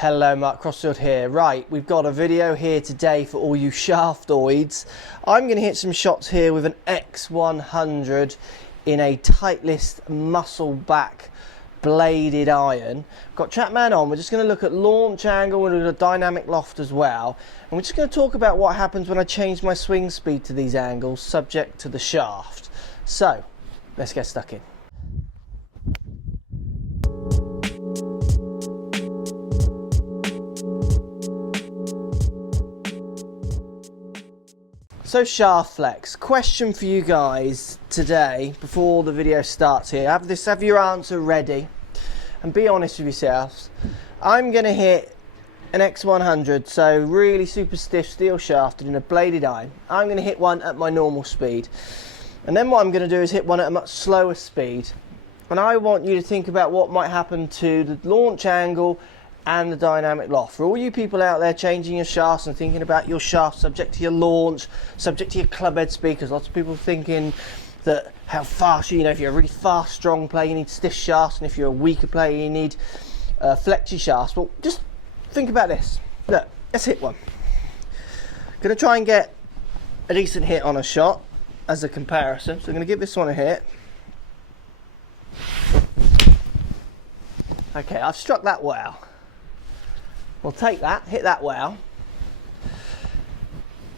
Hello, Mark Crossfield here. Right, we've got a video here today for all you shaftoids. I'm going to hit some shots here with an X100 in a Titleist muscle back bladed iron. Got Trackman on. We're just going to look at launch angle and a dynamic loft as well. And we're just going to talk about what happens when I change my swing speed to these angles subject to the shaft. So, let's get stuck in. So Shaft Flex, question for you guys today before the video starts here. Have your answer ready and be honest with yourselves. I'm going to hit an X100, so really super stiff steel shafted in a bladed iron. I'm going to hit one at my normal speed. And then what I'm going to do is hit one at a much slower speed. And I want you to think about what might happen to the launch angle and the dynamic loft. For all you people out there changing your shafts and thinking about your shaft subject to your launch, subject to your club head speed, because lots of people thinking that how fast if you're a really fast, strong player, you need stiff shafts, and if you're a weaker player, you need flexy shafts. Well, just think about this. Look, let's hit one. Going to try and get a decent hit on a shot as a comparison. So I'm going to give this one a hit. Okay, I've struck that well. We'll take that, hit that well.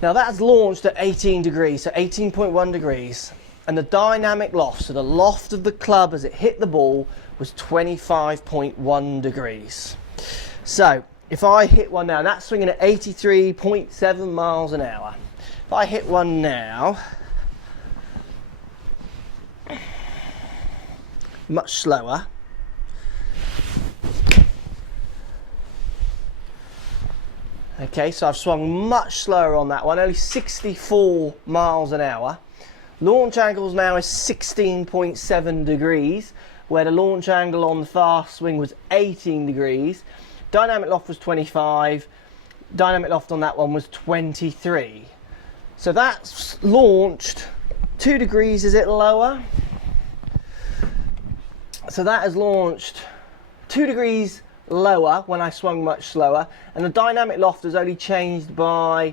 Now that's launched at 18 degrees, so 18.1 degrees. And the dynamic loft, so the loft of the club as it hit the ball, was 25.1 degrees. So if I hit one now, and that's swinging at 83.7 miles an hour. If I hit one now, much slower. Okay, so I've swung much slower on that one, only 64 miles an hour. Launch angles now is 16.7 degrees, where the launch angle on the fast swing was 18 degrees. Dynamic loft was 25. Dynamic loft on that one was 23. So that's launched 2 degrees, is it lower? So that has launched 2 degrees lower when I swung much slower, and the dynamic loft has only changed by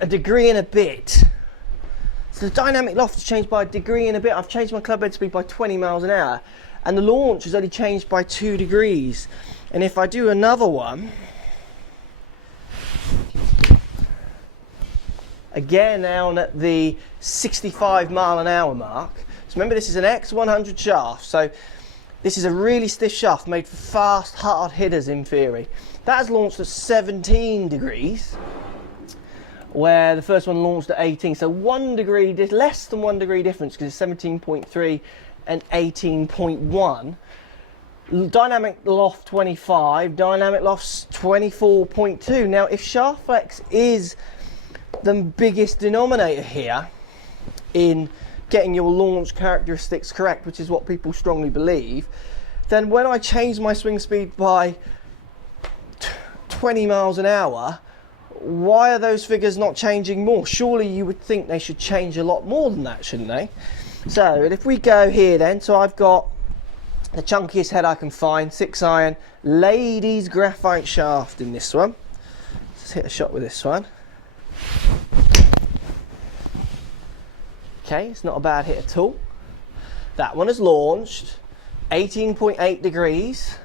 a degree and a bit. So the dynamic loft has changed by a degree and a bit. I've changed my club head speed by 20 miles an hour, and the launch has only changed by 2 degrees. And if I do another one, again down at the 65 mile an hour mark. So remember, this is an X100 shaft, so this is a really stiff shaft made for fast, hard hitters in theory. That has launched at 17 degrees, where the first one launched at 18. So 1 degree, there's less than 1 degree difference because it's 17.3 and 18.1. Dynamic loft 25, dynamic loft's 24.2. Now, if Shaft Flex is the biggest denominator here in getting your launch characteristics correct, which is what people strongly believe, then when I change my swing speed by 20 miles an hour, why are those figures not changing more? Surely you would think they should change a lot more than that, shouldn't they? So if we go here then, so I've got the chunkiest head I can find, 6 iron, ladies graphite shaft in this one. Let's hit a shot with this one. Okay, it's not a bad hit at all. That one has launched 18.8 degrees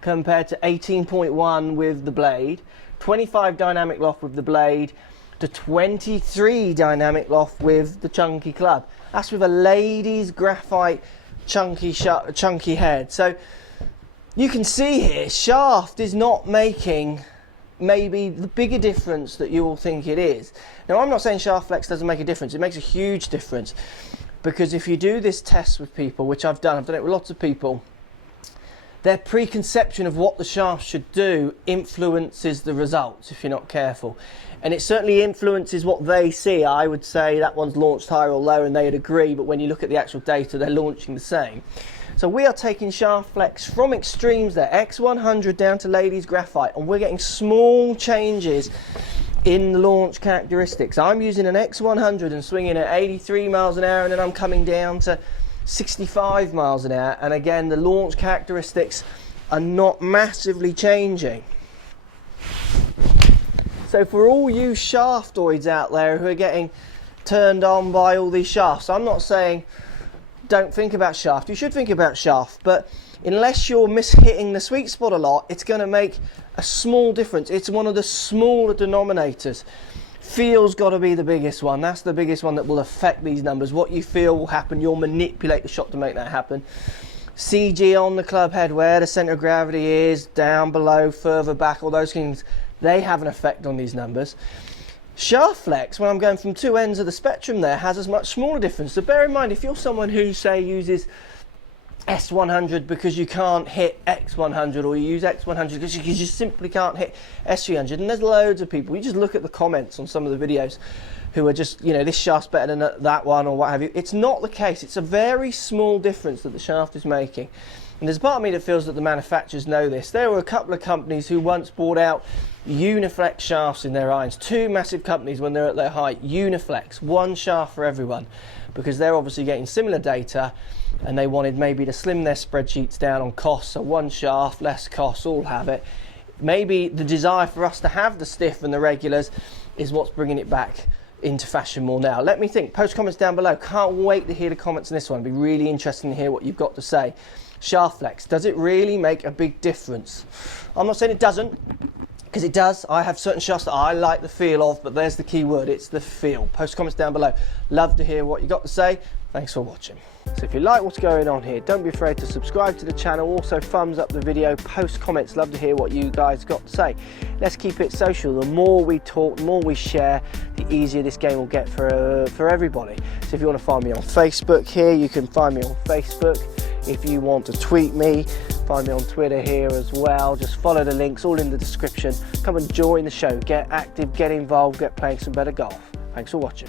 compared to 18.1 with the blade, 25 dynamic loft with the blade to 23 dynamic loft with the chunky club. That's with a ladies graphite chunky head. So you can see here, shaft is not making maybe the bigger difference that you all think it is. Now, I'm not saying Shaft Flex doesn't make a difference. It makes a huge difference, because if you do this test with people, which I've done it with lots of people, their preconception of what the shaft should do influences the results if you're not careful. And it certainly influences what they see. I would say that one's launched higher or lower, and they'd agree, but when you look at the actual data, they're launching the same. So we are taking Shaft Flex from extremes there, X100 down to ladies graphite, and we're getting small changes in the launch characteristics. I'm using an X100 and swinging at 83 miles an hour, and then I'm coming down to 65 miles an hour, and again the launch characteristics are not massively changing. So for all you shaftoids out there who are getting turned on by all these shafts, I'm not saying don't think about shaft. You should think about shaft, but unless you're mishitting the sweet spot a lot, it's going to make a small difference. It's one of the smaller denominators. Feel's got to be the biggest one. That's the biggest one that will affect these numbers. What you feel will happen. You'll manipulate the shot to make that happen. CG on the club head, where the centre of gravity is, down below, further back, all those things, they have an effect on these numbers. Shaft flex, when I'm going from two ends of the spectrum there, has a much smaller difference. So bear in mind, if you're someone who, say, uses S100 because you can't hit X100, or you use X100 because you just simply can't hit S300, and there's loads of people, you just look at the comments on some of the videos who are just, you know, this shaft's better than that one or what have you. It's not the case. It's a very small difference that the shaft is making. And there's a part of me that feels that the manufacturers know this. There were a couple of companies who once brought out Uniflex shafts in their irons. Two massive companies when they're at their height. Uniflex, one shaft for everyone, because they're obviously getting similar data and they wanted maybe to slim their spreadsheets down on costs. So one shaft, less costs, all have it. Maybe the desire for us to have the stiff and the regulars is what's bringing it back into fashion more now. Let me think. Post comments down below. Can't wait to hear the comments on this one. It'd be really interesting to hear what you've got to say. Shaft flex, does it really make a big difference? I'm not saying it doesn't, because it does. I have certain shafts that I like the feel of, but there's the key word, it's the feel. Post comments down below. Love to hear what you got to say. Thanks for watching. So if you like what's going on here, don't be afraid to subscribe to the channel. Also thumbs up the video, post comments. Love to hear what you guys got to say. Let's keep it social. The more we talk, the more we share, the easier this game will get for everybody. So if you want to find me on Facebook here, you can find me on Facebook. If you want to tweet me, find me on Twitter here as well. Just follow the links, all in the description. Come and join the show. Get active, get involved, get playing some better golf. Thanks for watching.